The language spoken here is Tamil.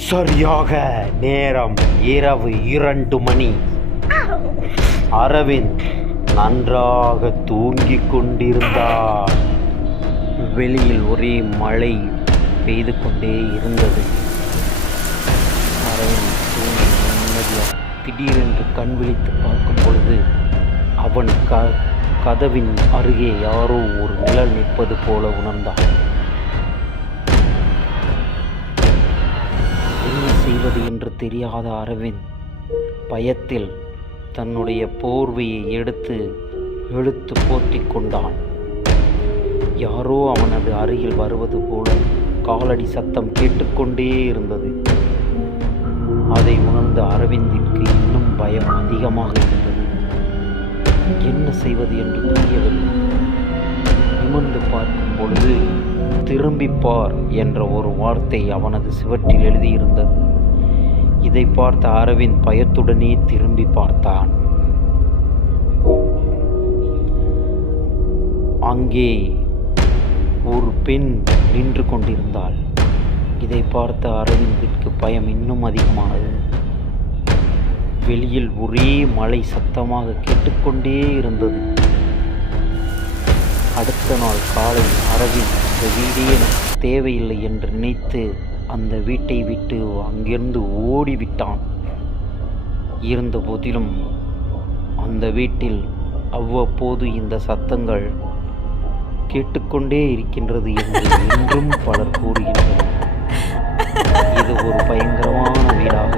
சரியாக நேரம் இரவு 2 மணி. அரவிந்த் நன்றாக தூங்கிக் கொண்டிருந்தார். வெளியில் ஒரே மழை பெய்து கொண்டே இருந்தது. அரவிந்த் தூங்கி நிம்மதியாக திடீரென்று கண் விழித்து பார்க்கும் பொழுது அவன் கதவின் அருகே யாரோ ஒரு நிழல் நிற்பது போல உணர்ந்தான். என்ன செய்வது என்று தெரியாத அரவிந்த் பயத்தில் தன்னுடைய போர்வையை எடுத்து இழுத்து போர்த்திக் கொண்டான். யாரோ அவனது அருகில் வருவது போல காலடி சத்தம் கேட்டுக்கொண்டே இருந்தது. அதை உணர்ந்த அரவிந்திற்கு இன்னும் பயம் அதிகமாக இருந்தது. என்ன செய்வது என்று புரியவில்லை. நிமிர்ந்து பார்க்கும் பொழுது திரும்பிப்பார் என்ற ஒரு வார்த்தை அவனது சுவற்றில் எழுதியிருந்தது. இதை பார்த்த அரவிந்த் பயத்துடனே திரும்பி பார்த்தான். அங்கே ஒரு பெண் நின்று கொண்டிருந்தாள். இதை பார்த்த அரவிந்திற்கு பயம் இன்னும் அதிகமானது. வெளியில் ஒரே மழை சத்தமாக கேட்டுக்கொண்டே இருந்தது. அடுத்த நாள் காலை அரவிந்த் அந்த வீடே எனக்கு தேவையில்லை என்று நினைத்து அந்த வீட்டை விட்டு அங்கிருந்து ஓடிவிட்டான். இருந்த போதிலும் அந்த வீட்டில் அவ்வப்போது இந்த சத்தங்கள் கேட்டுக்கொண்டே இருக்கின்றது என்று இன்றும் பலர் கூறுகின்றனர். இது ஒரு பயங்கரமான வீடாக